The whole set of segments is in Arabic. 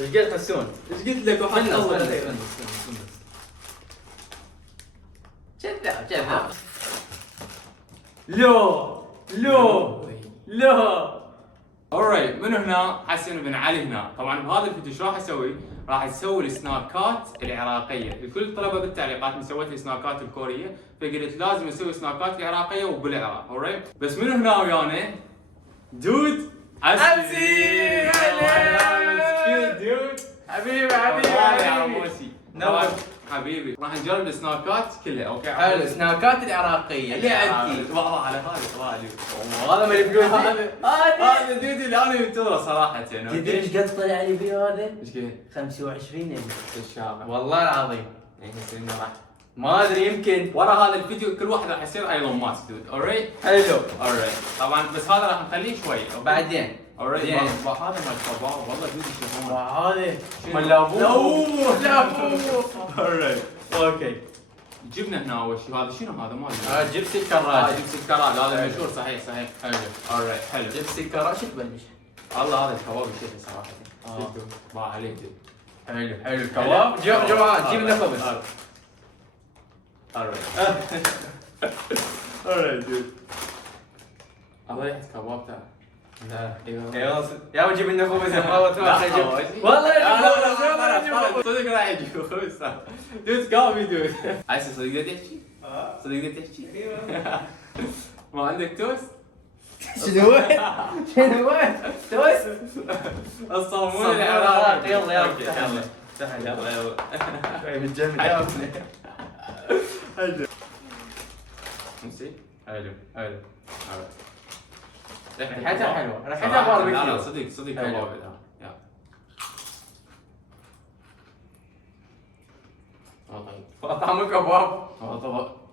ايش قد تحسون؟ ايش قلت لك واحد اول كذا لا alright. من هنا حسن بن علي هنا. طبعا بهذا الفيديو شو راح اسوي؟ راح اسوي السناكات العراقيه. الكل الطلبه بالتعليقات من سويت لي سناكات الكوريه، فقلت لازم اسوي سناكات العراقيه وبالعراق. alright. بس من هنا ويانا دود عبسي. دود حبيبي طبعا حبيبي راح نجرب السناكات كلها. اوكي حلو السناكات العراقيه اللي عندي والله على هذا وهذا مالي فلوس. هذا دودي اللي انا منتظره صراحه. تدري ايش قد طلع لي فيه هذا؟ ايش قد؟ 25,000 الشاغل والله العظيم. يعني سنة راح ما ادري يمكن ورا هذا الفيديو كل واحد راح يصير ايلون ماسك دود. اوريت حلو اوريت. طبعا بس هذا راح نخليه شوي بعدين. اوريت. زين. هذا مال كباب والله دود يشوفون هذا شنو؟ مال لابوه. اوريت. اوكي جبنا هنا اول شيء. هذا شنو هذا؟ ما ادري. جبسي الكراج. جبس الكراد هذا مشهور. صحيح حلو اوريت حلو. جبسي الكراج شو تبلش؟ والله هذا الكباب الشيء صراحه باع عليه دود. حلو الكباب. جماعه جيب لنا خبز. alright dude. الله ريحة كباب ترى. لا ايوه يا ابو جيب لنا خبز يا فاوت. والله صدق راح يجيب خبز. دود كافي دود. عايز صدق تحكي؟ صدق تحكي؟ ما عندك توست؟ شنو توست؟ الصامون العراقي. يلا يلا شوي بالجنب. امسك. حلو ريحتها ريحتها حلوه. ريحتها باربيكيو. لا صدق كباب. يلا طيب طعم الكباب.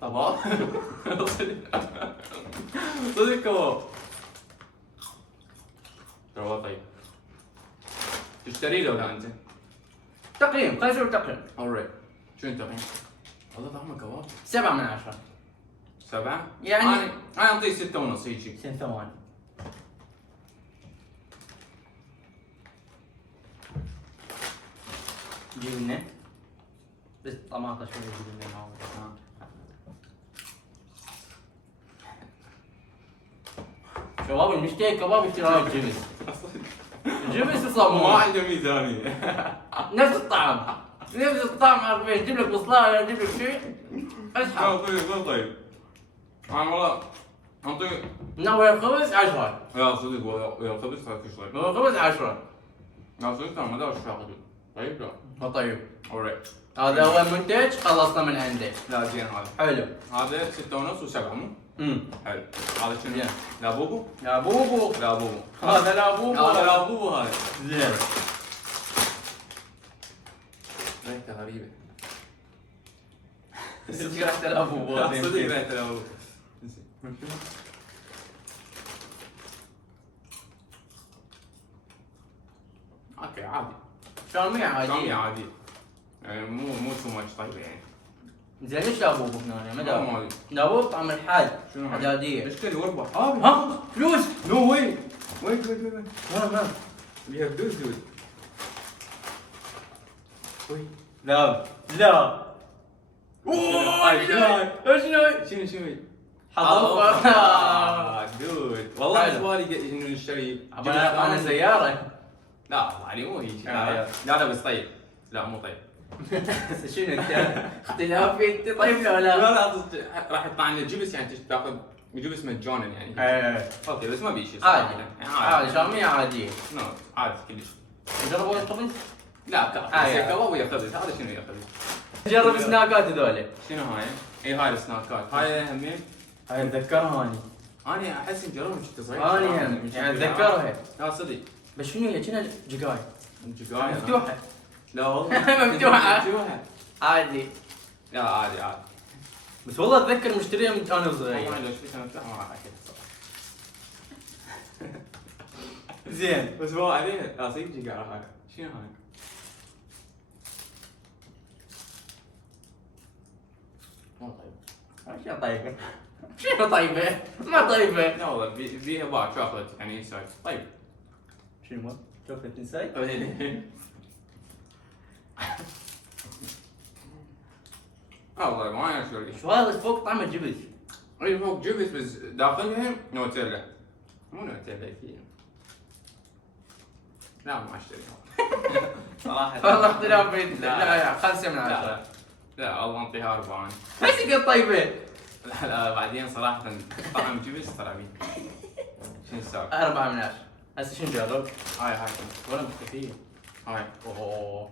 طباب صدق كباب. كباب طيب. تشتري له ولا انت؟ تقييم خلينا نسوي تقييم. alright. شو انت الحين؟ والله طعمه كباب 7 من 10. 7 يعني انا اعطيه 6 ونص يجي. سن ثواني. جيب لنا بس طماطة شوي جيب لنا معاهم. شباب المشتهي كباب يشتري جبس. جبس ما وصابون عنده ميزانية. نفس الطعم عارفين. يجيب لك بصلاية يجيب لك شيء اسحب. طيب انا والله اعطيه من اول الخبز 10. يا صدق ويا الخبز صار في شوي. من الخبز 10. لا صدق انا ما ادري ايش شاغل. طيب لا طيب alright. هذا اول منتج خلصنا من عنده. لا زين هذا. حلو. هذا 6 ونص و7 مو؟ حلو. هذا شنو؟ زين. لا بوبو؟ يا بوبو. لا بوبو. هذا لا بوبو. هذا لا بوبو هذا. زين. ريحته غريبة. صدق ريحته لا بوبو. صدق ريحته لا بوبو. اوكي عادي. شامية عادي. شامية عادي. يعني مو تو ماتش طيب يعني. زين ليش لا بوبو هنا؟ ما دام ما ادري. لا بوبو طعم الحاد. شنو حدادية. ايش كذي وربع؟ ها فلوس. نو واي. وين وين وي هاف دود. وي لا شنو حظ. دود والله حلو. زبالي انه نشتري. انا سيارة. لا يعني مو هيك. لا بس طيب. لا مو طيب. شنو انت؟ اختلافي انت طيب ولا لا لا؟ لا راح يطلع لنا جبس يعني تاخذ جبس مجانا يعني. اوكي بس ما بي شيء عادي يعني عادي شامية عادية. نو عادي كلش. جربوا الخبز؟ لا يعني. كباب ويا خبز. هذا شنو يا خبز؟ جرب سناكات هذول. شنو هاي؟ اي هاي السناكات. هاي همين. هاي اتذكرها اني. انا احس نجربهم كنت صغير. اني هم يعني اتذكرها. لا صدق. بس شنو هي؟ كأنها جقاي جقاية. مفتوحة. لا والله مفتوحة. مفتوحة. عادي. لا عادي. بس والله اتذكر مشتريها من انا ما صغير. ادري ايش كانت مفتوحة ما راح احكي. زين. بس هو عليها. لا صدق جقاية هاي. شنو هاي؟ مو طيب. شنو طيبة؟ شنو طيبة؟ ما طيبة. لا والله فيها باع شوكولات يعني انسايد. طيب. شنو؟ شوكليت انسايد؟ والله ما يشتري. شو هذا فوق طعم الجبس؟ اي فوق جبس بس داخلها نوتيلا. مو نوتيلا فيه. لا ما اشتريها. صراحة. والله اختلاف بين لا. لا 5 من 10. لا لا والله انطيها 4. بس قد طيبه. لا بعدين صراحة طعم جبس ترى بيه. شنو السالفة؟ 4 من 10. هسه شنو جرب؟ هاي ولا مختفية. هاي اوه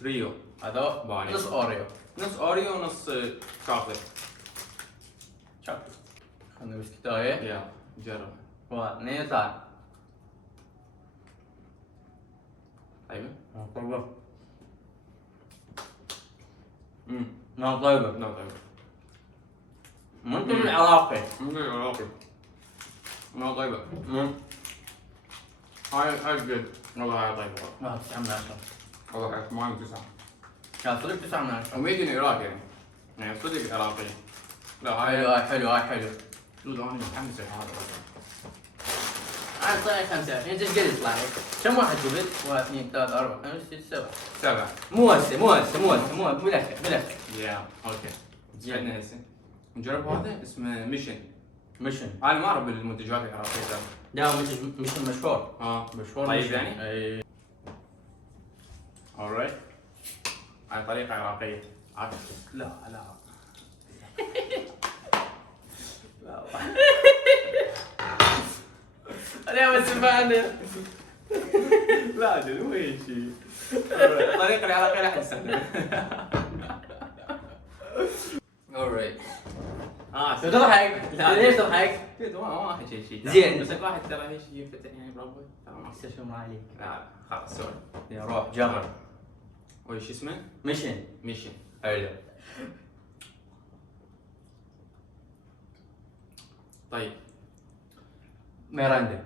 تريو. هذا بالي. نص اوريو. نص اوريو ونص شوكليت. شوكليت. خلنا بسكوتايه. يلا جرب. 1 2 3. ايوه. طيبه. امم ما طيبه. لا طيب. منتج العراقي. عراقي. ما طيبة. هاي جد. والله هاي طيبة. 9 من 10. والله هاي 8 و9. كان صدق 9 من 10. وميدن عراق يعني صدق عراقي. لا حلو هاي هاي حلو هاي حلو. دود انا متحمس لهذا. انا طلع 5 انت ايش قد يطلع لك؟ كم واحد جبت؟ 1 2 3 4 5 6 7. 7. مو هسه بلك يا اوكي. عندنا هسه نجرب هذا اسمه ميشن. ميشن. انا ما اعرف المنتجات العراقيه ترى. لا ميشن مشهور. مشهور طيب ميشن. يعني؟ اي. alright. هاي طريقه عراقيه. لا لا. اليوم سمعنا. لا جد مو هيك شيء. الطريقه العراقيه راح تستخدمها. alright. شو تضحك؟ لا ليش تضحك؟ ما حكيت شيء. زين. بس واحد ترى هيك شيء يفتح يعني بربي. ترى ما هسه شو ما عليك. لا خلاص سوري. يا روح جرب. وش اسمه؟ ميشن. ميشن. حلو. طيب ميراندا.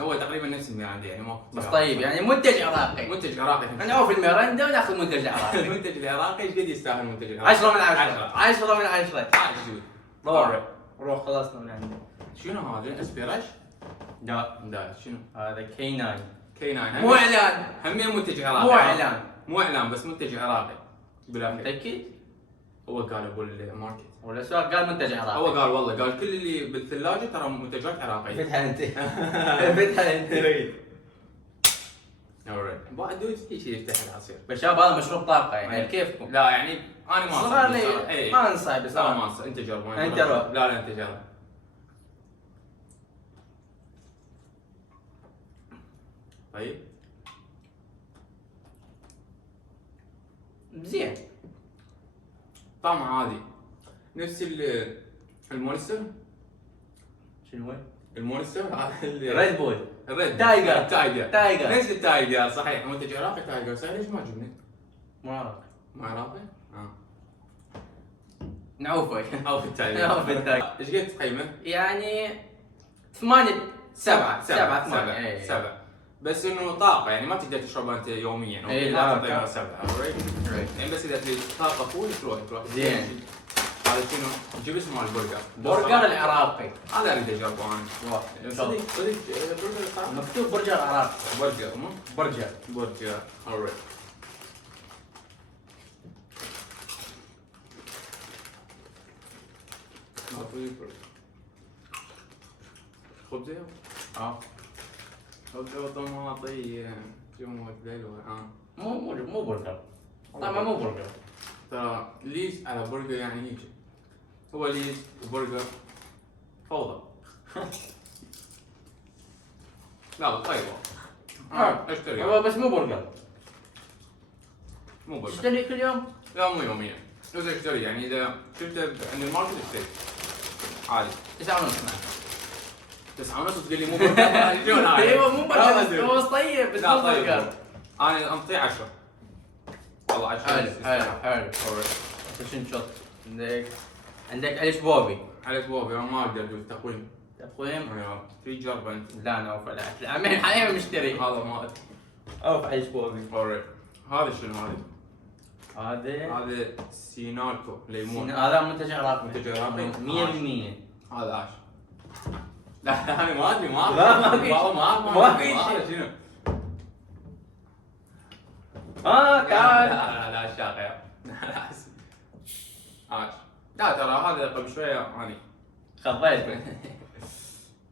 هو تقريبا نفس الميراندا يعني ما بس طيب يعني منتج عراقي. منتج عراقي. انا في الميراندا وناخذ منتج عراقي. المنتج العراقي ايش قد يستاهل المنتج العراقي؟ 10 من 10. 10 من 10. روح روح خلصنا من عنده. شنو هذا؟ اسبيرش؟ لا لا شنو؟ هذا كي 9. كي 9 مو اعلان. همين منتج عراقي. مو اعلان بس منتج عراقي. بالاخير. متاكد؟ هو قال ابو الماركت. ولا سؤال قال منتج عراقي. هو قال والله قال كل اللي بالثلاجه ترى منتجات عراقيه. فتحها انت. فتحها انت. اوريت. بعد دود في شيء يفتح العصير. بس شباب هذا مشروب طاقه يعني كيفكم؟ لا يعني انا ما صار لي ما انصح لا بصراحه. ما انصح انت جرب. انت جرب. لا انت جرب. طيب زين. طعم عادي نفس المونستر. شنو هو؟ المونستر ريد بول. الريد تايجر. نفس التايجر صحيح. منتج عراقي تايجر صحيح. ليش ما جبنا؟ مو عراقي. ما عراقي؟ نعوفك. او في التايجر. نعوف التايجر. ايش قد تقيمه؟ يعني 8 7 8. 7 بس انه طاقه يعني ما تقدر تشربها انت يوميا. اي لا لا تقيمها 7. يعني بس اذا تريد طاقه فول تروح. زين. هذا شنو؟ جبس مال البرجر. برجر العراقي. هذا اريد اجربه انا. صدق برجر العراقي. مكتوب برجر عراقي. برجر مو؟ برجر. alright. خبزة؟ خبزة وطماطية جمهور دلوة. مو برجر. طبعا مو برجر. ترى ليز على برجر يعني هيك. هو ليز وبرجر فوضى. لا طيبة. اشتري. هو بس مو برجر. مو برجر. تشتري كل يوم؟ لا مو يوميا. بس اشتري يعني اذا شفته عند الماركت اشتري. عادي. 9 ونص. 9 ونص تقول لي مو برجر. شلون هذا؟ ايوه مو برجر هو طيب بس مو برجر. انا انطيه 10. والله 10. حلو. شنو شوت؟ عندك عيش بوبي. على بوبي انا ما اقدر ادوس تقويم. في جرب انت. لا انا اوفى لا الحين حاليا مشتري. هذا ما اوفى عيش بوبي. هذا شنو هذا؟ هذا سينالكو ليمون. هذا منتج عراقي. منتج عراقي 100%. هذا عاش. لا انا ما ادري ما لا ما في والله ما في شنو تعال. لا الشاقي. لا عاش. لا ترى هذا قبل شويه يعني خضيت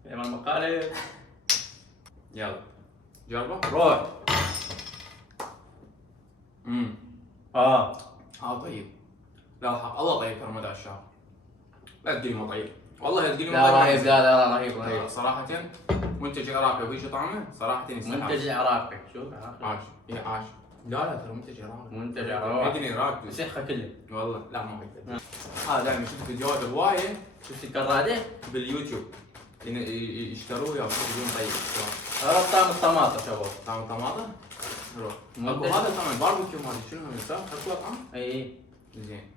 يا المقالب. يلا جربه. روح. طيب. لا حق الله طيب ترى مدى الشهر. لا تقولي ما طيب. والله لا تقولي ما لا طيب. رهيب، لا رهيب رهيب. صراحة منتج عراقي وفي طعمه صراحة يستحق. منتج عراقي. شوف عاش. يا عاش. لا ترى منتج عراقي. منتج عراقي. مدني عراقي. مسخه كله. والله لا ما اقدر. دائما شفت فيديوهات هواية شفت الكرادة؟ باليوتيوب يشتروه ياخذون طيب. هذا طعم الطماطم شباب. طعم الطماطم؟ روح. منتج. هذا طعم الباربيكيو مالي شنو هذا؟ اكو طعم؟ اي. زين.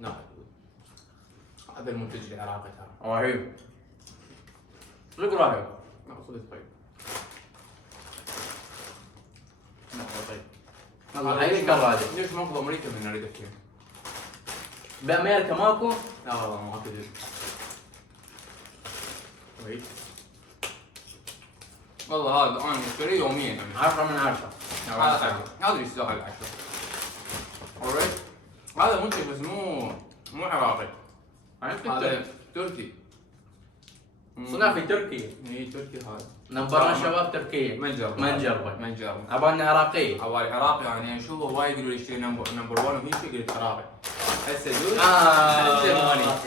لا هذا المنتج العراقي ترى. رهيب. صدق رهيب. لا صدق طيب. طيب. هاي الكرادة. ليش ماخذ امريكا من اريد فيها؟ بامريكا ماكو؟ لا والله ما كذب. ويت. والله هذا انا مشتريه يوميا. 10 من 10. هذا يستاهل 10. اوريت. هذا منتج بس مو عراقي. هذا تركي. صنع في تركيا. اي تركي هذا. نمبر شباب تركيا. منجر. منجر. ابغى عراقي. عوالي عراقي يعني اشوفه وايد يقولوا لي اشتري نمبر 1 وهي شيء قلت عراقي. هسه دوس.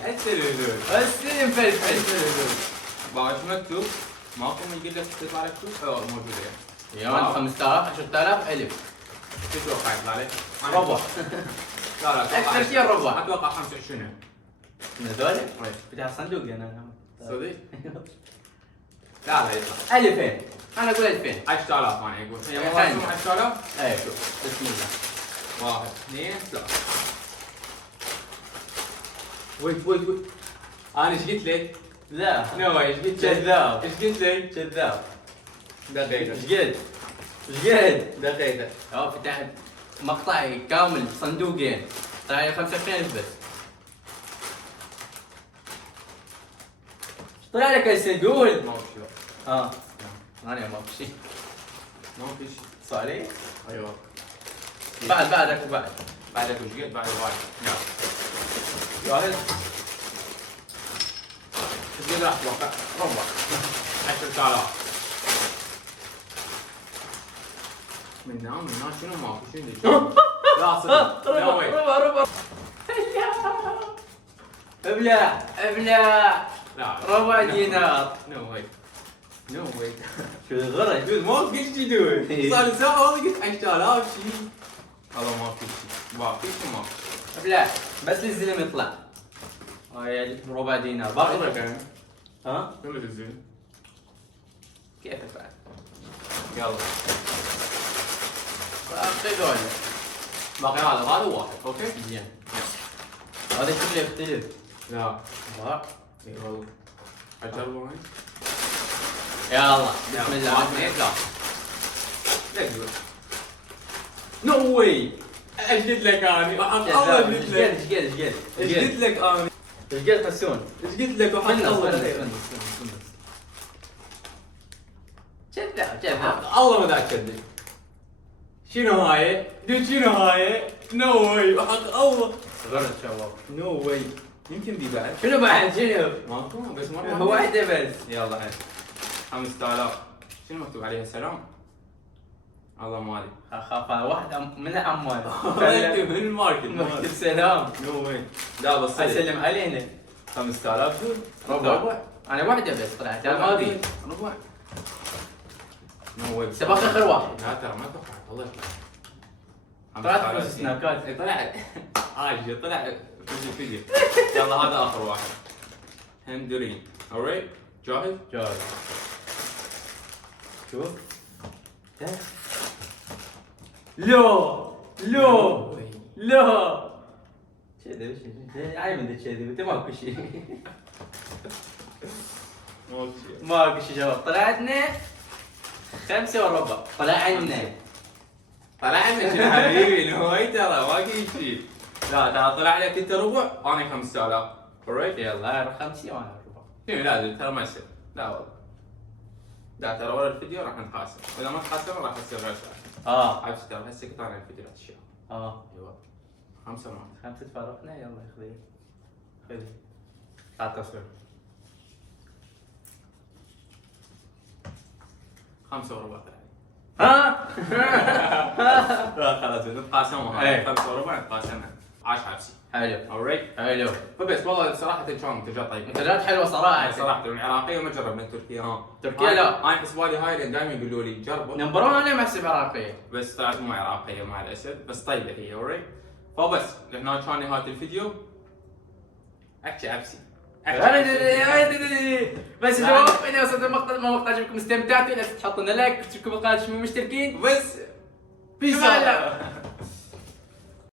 هسه دوس. السلم فلفل. بعد شو مكتوب؟ ماكو من يقول لك تطلع لك شو؟ موجود يعني. يوم 5000 10000 1000. شو تتوقع يطلع لك؟ ربع. لا اكثر شيء ربع. اتوقع 25. من هذول؟ فتح صندوق انا. صدق؟ لا يطلع 2000. انا اقول 2000. 10000 انا اقول. يا والله خالد. 10000؟ اي شوف بسم الله. 1 2 3. ويت. انا ايش قلت لك؟ لا نو ايش قلت لك؟ كذاب. ايش قلت لك؟ كذاب. دقيقة. ايش قد؟ ايش قد؟ دقيقة. فتحت مقطعي كامل صندوقين. طلع لي 25 بس. ايش طلع لك هسه قول؟ ما في شيء. انا ما في شيء. ما في شيء. صالح؟ ايوه. بعدك وبعد. بعدك وش قلت؟ بعد وايد. يلا. جاهز؟ ايش قد راح توقع؟ ربع. 10000. من نام شنو ماكو شنو؟ لا صدق. لا وين. ربع. ابلع. لا. ربع دينار. نو واي. شو الغرض؟ دود ما قلت شي دود. صار ساعة والله قلت 10000 شي. والله ما في شي. في شي ما في. ابلع بس الزلم يطلع. هاي ربع دينار. باقي كم؟ ها؟ كم اللي الزين؟ كيفك بعد؟ يلا. باقي دول. باقي هذا واحد اوكي؟ زين. هذا شكله يختلف. لا. لا. اي والله. اجربه هاي؟ يلا بسم الله. 1 2 3. لا تقول. نو واي. ايش قلت لك انا؟ والله قلت لك. ايش قلت لك انا؟ ايش قد حسون؟ ايش قلت لك؟ وحق الله كذاب. الله ما ذاك كذب. شنو هاي؟ دود شنو هاي؟ نو واي وحق الله. غلط شباب. نو واي. يمكن دي بعد. شنو بعد شنو؟ ماكو بس مرة هو واحدة بس. يلا هاي 5000. شنو مكتوب عليها سلام؟ الله مالي. اخاف واحد من عمال. مكتوب من الماركت. مكتب سلام. نو واي. لا بس اسلم علينا. 5000 دود. ربع. انا واحدة بس طلعت. انا ما ابي. ربع. نو واي. سباق اخر واحد. لا ترى ما توقعت والله. طلعت فلوس سناكات. إيه، طلع عاجي طلع فيديو. يلا هذا اخر واحد. هندرين. alright جاهز؟ جاهز. شوف. لو كذا عايم كذا انت ماكو شيء. ماكو شيء شباب. طلعتنا 5 وربع. طلع عنا شنو حبيبي هواي ترى ما في شيء. لا ترى طلع لك انت ربع انا 5000. alright يلا 50 وانا ربع. شنو لا ترى ما يصير. لا والله. لا ترى ورا الفيديو راح نتقاسم، واذا ما تقاسمنا راح تصير غشة. عرفت ترى هسه قطعنا الفيديو لا تشيل. ايوه 5 مرات. 5 تفارقنا. يلا خذي لا تصير 5 وربع. لا خلاص نتقاسمها. إيه. 5 وربع نتقاسمها. عاش عبسي. حلو alright. حلو. فبس والله صراحة كان منتجات طيبة. منتجات حلوه صراحه. صراحة العراقية ما جربنا التركية ها. تركيا لا. انا حسبالي هاي لان دائما يقولوا لي جربوا. نمبر 1 انا ما احسب عراقيه. بس طلعت مو عراقية مع الاسف، بس طيبة هي alright. فبس هنا كان نهاية الفيديو. احكي عبسي. بس شباب اذا وصلت المقطع عجبكم استمتعتوا، لا تحطوا لنا لايك وتشتركوا بالقناه مش مشتركين. بس بيس.